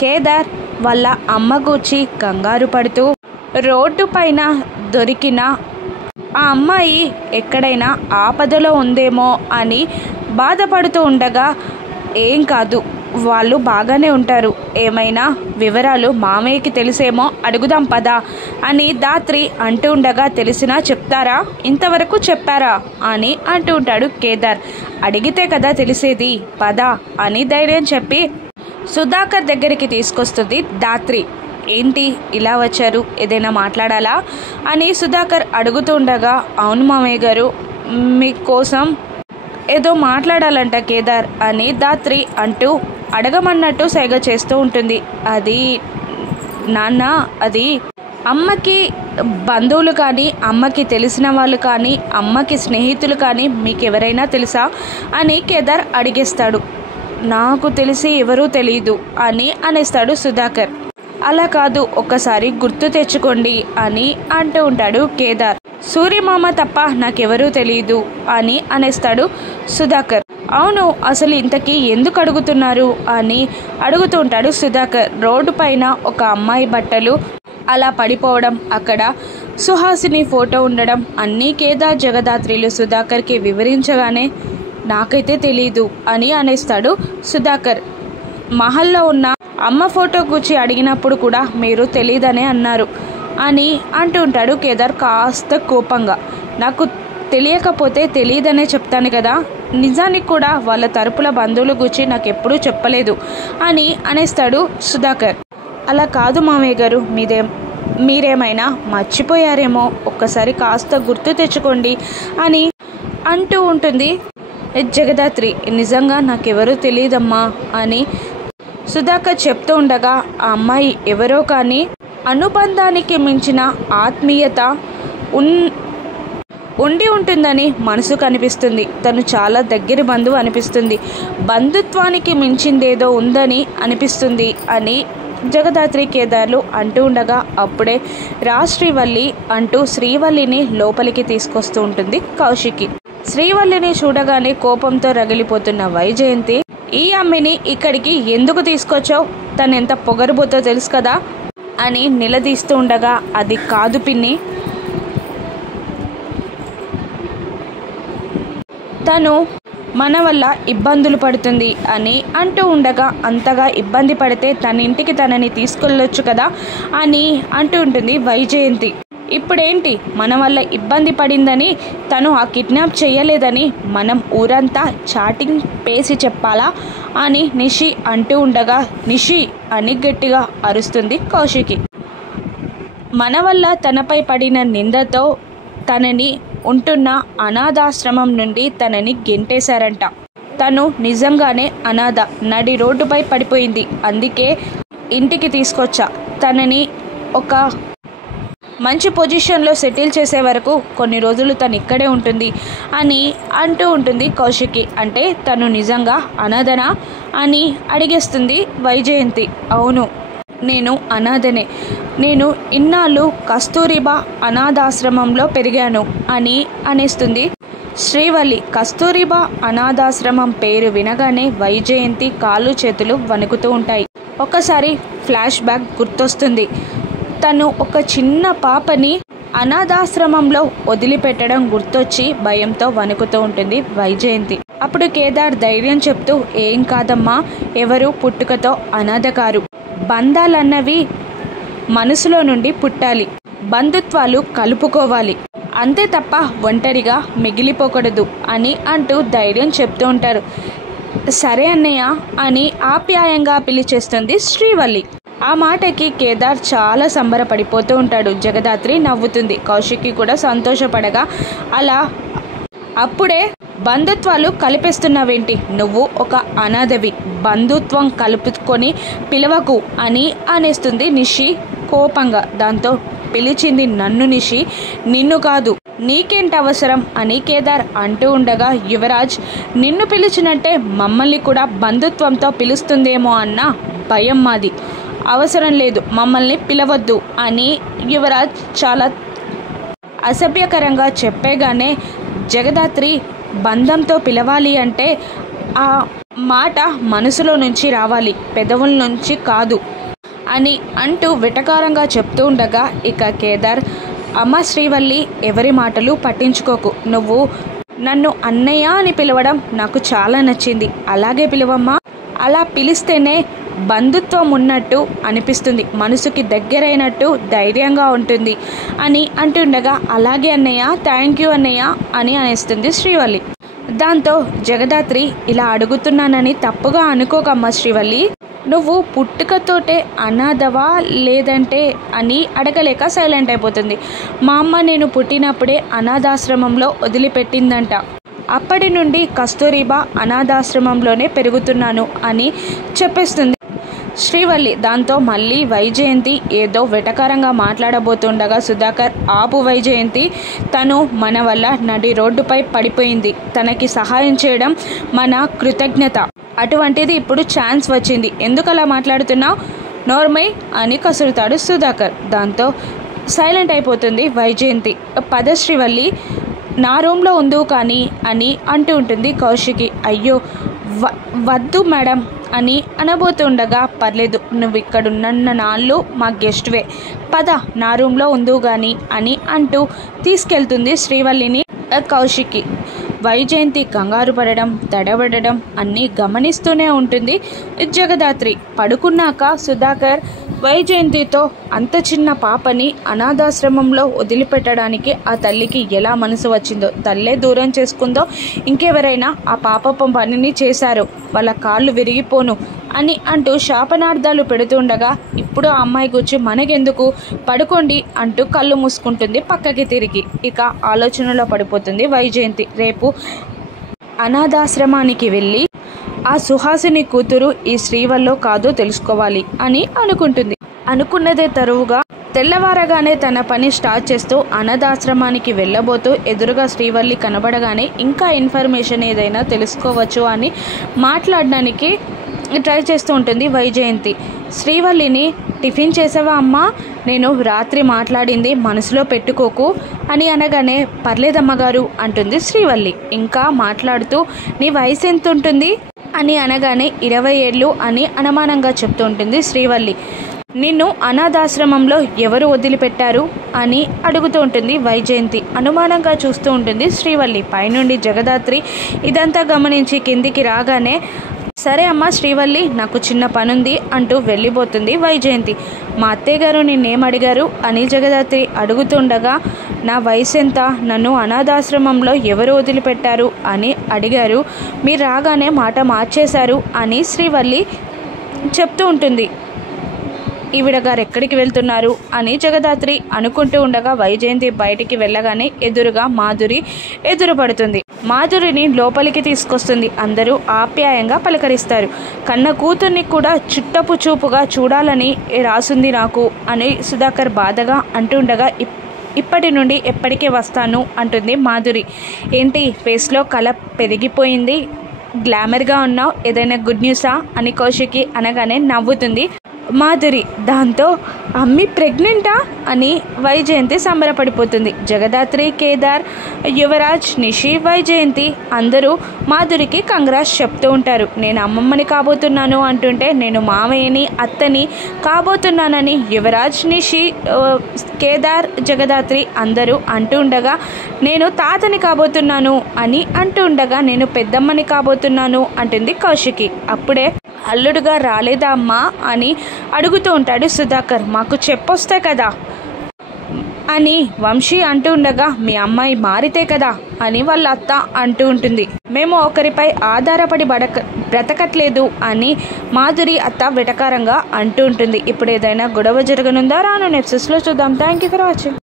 కేదార్ వాళ్ళ అమ్మ గూర్చి కంగారు పడుతూ రోడ్డు పైన దొరికిన ఆ అమ్మాయి ఎక్కడైనా ఆపదలో ఉందేమో అని బాధపడుతూ ఉండగా, ఏం కాదు, వాళ్ళు బాగానే ఉంటారు, ఏమైనా వివరాలు మామయ్యకి తెలిసేమో అడుగుదాం పదా అని ధాత్రి అంటూ ఉండగా, తెలిసినా చెప్తారా, ఇంతవరకు చెప్పారా అని అంటూ ఉంటాడు కేదార్. అడిగితే కదా తెలిసేది, పదా అని ధైర్యం చెప్పి సుధాకర్ దగ్గరికి తీసుకొస్తుంది ధాత్రి. ఏంటి ఇలా వచ్చారు, ఏదైనా మాట్లాడాలా అని సుధాకర్ అడుగుతూ ఉండగా, అవును మామయ్య గారు, మీకోసం ఏదో మాట్లాడాలంట కేదార్ అని ధాత్రి అంటూ అడగమన్నట్టు సైగ చేస్తూ ఉంటుంది. అది నాన్న, అది అమ్మకి బంధువులు కానీ, అమ్మకి తెలిసిన వాళ్ళు కానీ, అమ్మకి స్నేహితులు కానీ మీకు ఎవరైనా తెలుసా అని కేదార్ అడిగేస్తాడు. నాకు తెలిసి ఎవరూ తెలియదు అని అనేస్తాడు సుధాకర్. అలా కాదు, ఒక్కసారి గుర్తు తెచ్చుకోండి అని అంటూ ఉంటాడు కేదార్. సూర్యమామ తప్ప నాకెవరూ తెలియదు అని అనేస్తాడు సుధాకర్. అవును, అసలు ఇంతకీ ఎందుకు అడుగుతున్నారు అని అడుగుతూ ఉంటాడు సుధాకర్. రోడ్డు పైన ఒక అమ్మాయి బట్టలు అలా పడిపోవడం, అక్కడ సుహాసిని ఫోటో ఉండడం అన్నీ కేదార్ జగదాత్రిలు సుధాకర్కి వివరించగానే, నాకైతే తెలీదు అని అనేస్తాడు సుధాకర్. మహల్లో ఉన్న అమ్మ ఫోటో గురించి అడిగినప్పుడు కూడా మీరు తెలీదనే అన్నారు అని అంటూ ఉంటాడు కేదార్ కాస్త కోపంగా. నాకు తెలియకపోతే తెలియదనే చెప్తాను కదా, నిజానికి కూడా వాళ్ళ తరపుల బంధువుల గురించి నాకు ఎప్పుడూ చెప్పలేదు అని అనేస్తాడు సుధాకర్. అలా కాదు మామయ్య గారు, మీరేమైనా మర్చిపోయారేమో, ఒక్కసారి కాస్త గుర్తు తెచ్చుకోండి అని అంటూ ఉంటుంది జగదాత్రి. నిజంగా నాకెవరూ తెలియదమ్మా అని సుధాకర్ చెప్తూ ఉండగా, ఆ అమ్మాయి ఎవరో కానీ అనుబంధానికి మించిన ఆత్మీయత ఉండి ఉంటుందని మనసు కనిపిస్తుంది. తను చాలా దగ్గర బంధువు అనిపిస్తుంది, బంధుత్వానికి మించిందేదో ఉందని అనిపిస్తుంది అని జగదాత్రి కేదార్లు అంటూ ఉండగా, అప్పుడే శ్రీవల్లి అంటూ శ్రీవల్లిని లోపలికి తీసుకొస్తూ ఉంటుంది కౌశికి. శ్రీవల్లిని చూడగానే కోపంతో రగిలిపోతున్న వైజయంతి, ఈ అమ్మిని ఇక్కడికి ఎందుకు తీసుకొచ్చావు, తనెంత పొగరుబోతో తెలుసు కదా అని నిలదీస్తూ ఉండగా, అది కాదు పిన్ని, తను మన వల్ల ఇబ్బందులు పడుతుంది అని అంటూ ఉండగా, అంతగా ఇబ్బంది పడితే తన ఇంటికి తనని తీసుకెళ్ళొచ్చు కదా అని అంటూ ఉంటుంది వైజయంతి. ఇప్పుడేంటి, మన వల్ల ఇబ్బంది పడిందని, తను ఆ కిడ్నాప్ చేయలేదని మనం ఊరంతా చాటింగ్ పేసి చెప్పాలా అని నిషి అంటూ ఉండగా, నిషి అని గట్టిగా అరుస్తుంది కౌశికి. మన వల్ల తనపై పడిన నిందతో తనని ఉంటున్న అనాథాశ్రమం నుండి తనని గెంటేశారంట. తను నిజంగానే అనాథ, నడి రోడ్డుపై పడిపోయింది, అందుకే ఇంటికి తీసుకొచ్చా, తనని ఒక మంచి పొజిషన్లో సెటిల్ చేసే వరకు కొన్ని రోజులు తను ఇక్కడే ఉంటుంది అని అంటూ ఉంటుంది కౌశికి. అంటే తను నిజంగా అనాథనా అని అడిగేస్తుంది వైజయంతి. అవును, నేను అనాథనే, నేను ఇన్నాళ్ళు కస్తూరిబా అనాథాశ్రమంలో పెరిగాను అని అనేస్తుంది శ్రీవల్లి. కస్తూరిబా అనాథాశ్రమం పేరు వినగానే వైజయంతి కాళ్ళు చేతులు వణుకుతూ ఉంటాయి. ఒకసారి ఫ్లాష్ బ్యాక్ గుర్తొస్తుంది. తను ఒక చిన్న పాపని అనాథాశ్రమంలో వదిలిపెట్టడం గుర్తొచ్చి భయంతో వణుకుతూ ఉంటుంది వైజయంతి. అప్పుడు కేదార్ ధైర్యం చెప్తూ, ఏం కాదమ్మా, ఎవరు పుట్టుకతో అనాథ కారు, బంధాలన్నవి మనసులో నుండి పుట్టాలి, బంధుత్వాలు కలుపుకోవాలి, అంతే తప్ప ఒంటరిగా మిగిలిపోకూడదు అని అంటూ ధైర్యం చెప్తూ ఉంటారు. సరే అన్నయ్య అని ఆప్యాయంగా పిలిచేస్తుంది శ్రీవల్లి. ఆ మాటకి కేదార్ చాలా సంబరపడిపోతూ ఉంటాడు. జగదాత్రి నవ్వుతుంది, కౌశికి కూడా సంతోషపడగా, అలా అప్పుడే బంధుత్వాలు కలిపేస్తున్నావేంటి, నువ్వు ఒక అనాథవి, బంధుత్వం కలుపుకొని పిలవకు అని అనేస్తుంది నిషి కోపంగా. దాంతో పిలిచింది నన్ను నిషి, నిన్ను కాదు, నీకేంటి అవసరం అని కేదార్ అంటూ ఉండగా, యువరాజ్ నిన్ను పిలిచినట్టే మమ్మల్ని కూడా బంధుత్వంతో పిలుస్తుందేమో అన్న భయం మాది, అవసరం లేదు, మమ్మల్ని పిలవద్దు అని యువరాజ్ చాలా అసభ్యకరంగా చెప్పేగానే, జగదాత్రి బంధంతో పిలవాలి అంటే ఆ మాట మనసులో నుంచి రావాలి, పెదవుల నుంచి కాదు అని అంటూ వెటకారంగా చెప్తూ ఉండగా ఇక కేదార్, అమ్మ శ్రీవల్లి, ఎవరి మాటలు పట్టించుకోకు. నువ్వు నన్ను అన్నయ్య అని పిలవడం నాకు చాలా నచ్చింది. అలాగే పిలువమ్మా. అలా పిలిస్తేనే బంధుత్వం ఉన్నట్టు అనిపిస్తుంది, మనసుకి దగ్గరైనట్టు ధైర్యంగా ఉంటుంది అని అంటుండగా అలాగే అన్నయ్య, థ్యాంక్ యూ అన్నయ్య అని అనేస్తుంది శ్రీవల్లి. దాంతో జగదాత్రి, ఇలా అడుగుతున్నానని తప్పుగా అనుకోకమ్మా శ్రీవల్లి, నువ్వు పుట్టుకతోటే అనాథవా లేదంటే అని అడగలేక సైలెంట్ అయిపోతుంది. మా అమ్మ నేను పుట్టినప్పుడే అనాథాశ్రమంలో వదిలిపెట్టిందంట. అప్పటి నుండి కస్తూరిబా అనాథాశ్రమంలోనే పెరుగుతున్నాను అని చెప్పేస్తుంది శ్రీవల్లి. దాంతో మళ్ళీ వైజయంతి ఏదో వెటకారంగా మాట్లాడబోతుండగా సుధాకర్, ఆపు వైజయంతి, తను మన వల్ల నడి రోడ్డుపై పడిపోయింది, తనకి సహాయం చేయడం మన కృతజ్ఞత, అటువంటిది ఇప్పుడు ఛాన్స్ వచ్చింది, ఎందుకు అలా మాట్లాడుతున్నావు, నోర్మై అని కసురుతాడు సుధాకర్. దాంతో సైలెంట్ అయిపోతుంది వైజయంతి. పద శ్రీవల్లి, నా రూమ్లో ఉండు కానీ అని అంటూ ఉంటుంది కౌశికి. అయ్యో వద్దు మేడం అని అనబోతుండగా, పర్లేదు, నువ్వు ఇక్కడున్న నాళ్ళు మా గెస్ట్వే, పద నా రూమ్లో ఉండు కానీ అని అంటూ తీసుకెళ్తుంది శ్రీవల్లిని కౌశికి. వైజయంతి కంగారు పడడం, తడబడడం అన్నీ గమనిస్తూనే ఉంటుంది జగదాత్రి. పడుకున్నాక సుధాకర్ వైజయంతితో అంత చిన్న పాపని అనాథాశ్రమంలో వదిలిపెట్టడానికి ఆ తల్లికి ఎలా మనసు వచ్చిందో, తల్లే దూరం చేసుకుందో, ఇంకెవరైనా ఆ పాప పనిని చేశారో వాళ్ళ కాళ్ళు విరిగిపోను అని అంటూ శాపనార్థాలు పెడుతుండగా, ఇప్పుడు ఆ అమ్మాయి గురించి మనకెందుకు, పడుకోండి అంటూ కళ్ళు మూసుకుంటుంది పక్కకి తిరిగి. ఇక ఆలోచనలో పడిపోతుంది వైజయంతి. రేపు అనాథాశ్రమానికి వెళ్ళి ఆ సుహాసిని కూతురు ఈ శ్రీవల్లో కాదో తెలుసుకోవాలి అని అనుకుంటుంది. అనుకున్నదే తరువుగా తెల్లవారగానే తన పని స్టార్ట్ చేస్తూ అనాథాశ్రమానికి వెళ్ళబోతూ ఎదురుగా శ్రీవల్లి కనబడగానే ఇంకా ఇన్ఫర్మేషన్ ఏదైనా తెలుసుకోవచ్చు అని మాట్లాడడానికి ట్రై చేస్తూ ఉంటుంది వైజయంతి. శ్రీవల్లిని, టిఫిన్ చేసావా అమ్మా, నేను రాత్రి మాట్లాడింది మనసులో పెట్టుకోకు అని అనగానే, పర్లేదమ్మగారు అంటుంది శ్రీవల్లి. ఇంకా మాట్లాడుతూ, నీ వయసు ఎంత ఉంటుంది అని అనగానే 20 ఏళ్ళు అని అనుమానంగా చెప్తూ ఉంటుంది శ్రీవల్లి. నిన్ను అనాథాశ్రమంలో ఎవరు వదిలిపెట్టారు అని అడుగుతూ ఉంటుంది వైజయంతి. అనుమానంగా చూస్తూ ఉంటుంది శ్రీవల్లి. పైనుండి జగదాత్రి ఇదంతా గమనించి కిందికి రాగానే, సరే అమ్మ శ్రీవల్లి, నాకు చిన్న పనుంది అంటూ వెళ్ళిపోతుంది వైజయంతి. మా అత్తయ్య గారు నిన్నేం అడిగారు అని జగదాత్రి అడుగుతుండగా, నా వయసు ఎంత, నన్ను అనాథాశ్రమంలో ఎవరు వదిలిపెట్టారు అని అడిగారు, మీరు రాగానే మాట మార్చేశారు అని శ్రీవల్లి చెప్తూ ఉంటుంది. ఈవిడ గారు ఎక్కడికి వెళ్తున్నారు అని జగదాత్రి అనుకుంటూ ఉండగా వైజయంతి బయటికి వెళ్ళగానే ఎదురుగా మాధురి ఎదురుపడుతుంది. మాధురిని లోపలికి తీసుకొస్తుంది. అందరూ ఆప్యాయంగా పలకరిస్తారు. కన్న కూతుర్ని కూడా చుట్టపు చూపుగా చూడాలని రాసుంది నాకు అని సుధాకర్ బాధగా అంటుండగా, ఇప్పటి నుండి ఎప్పటికీ వస్తాను అంటుంది మాధురి. ఏంటి ఫేస్లో కళ పెరిగిపోయింది, గ్లామర్గా ఉన్నావు, ఏదైనా గుడ్ న్యూసా అని కౌశికి అనగానే నవ్వుతుంది మాధురి. దాంతో అమ్మి ప్రెగ్నెంటా అని వైజయంతి సంబరపడిపోతుంది. జగదాత్రి, కేదార్, యువరాజ్, నిషి, వైజయంతి అందరూ మాధురికి కంగ్రాట్స్ చెప్తూ ఉంటారు. నేను అమ్మమ్మని కాబోతున్నాను అంటుంటే, నేను మామయ్యని, అత్తని కాబోతున్నానని యువరాజ్, నిషి, కేదార్, జగదాత్రి అందరూ అంటూ ఉండగా, నేను తాతని కాబోతున్నాను అని అంటూ ఉండగా, నేను పెద్దమ్మని కాబోతున్నాను అంటుంది కౌశికి. అప్పుడే అల్లుడుగా రాలేదా అమ్మా అని అడుగుతూ ఉంటాడు సుధాకర్. మాకు చెప్పొస్తే కదా అని వంశీ అంటూ ఉండగా, మీ అమ్మాయి మారితే కదా అని వాళ్ళ అత్త అంటూ ఉంటుంది. మేము ఒకరిపై ఆధారపడి బ్రతకట్లేదు అని మాధురి అత్త వెటకారంగా అంటూ ఉంటుంది. ఇప్పుడు ఏదైనా గొడవ జరగనుందా, రాను ఎపిసోడ్స్లో చూద్దాం. Thank you for watching.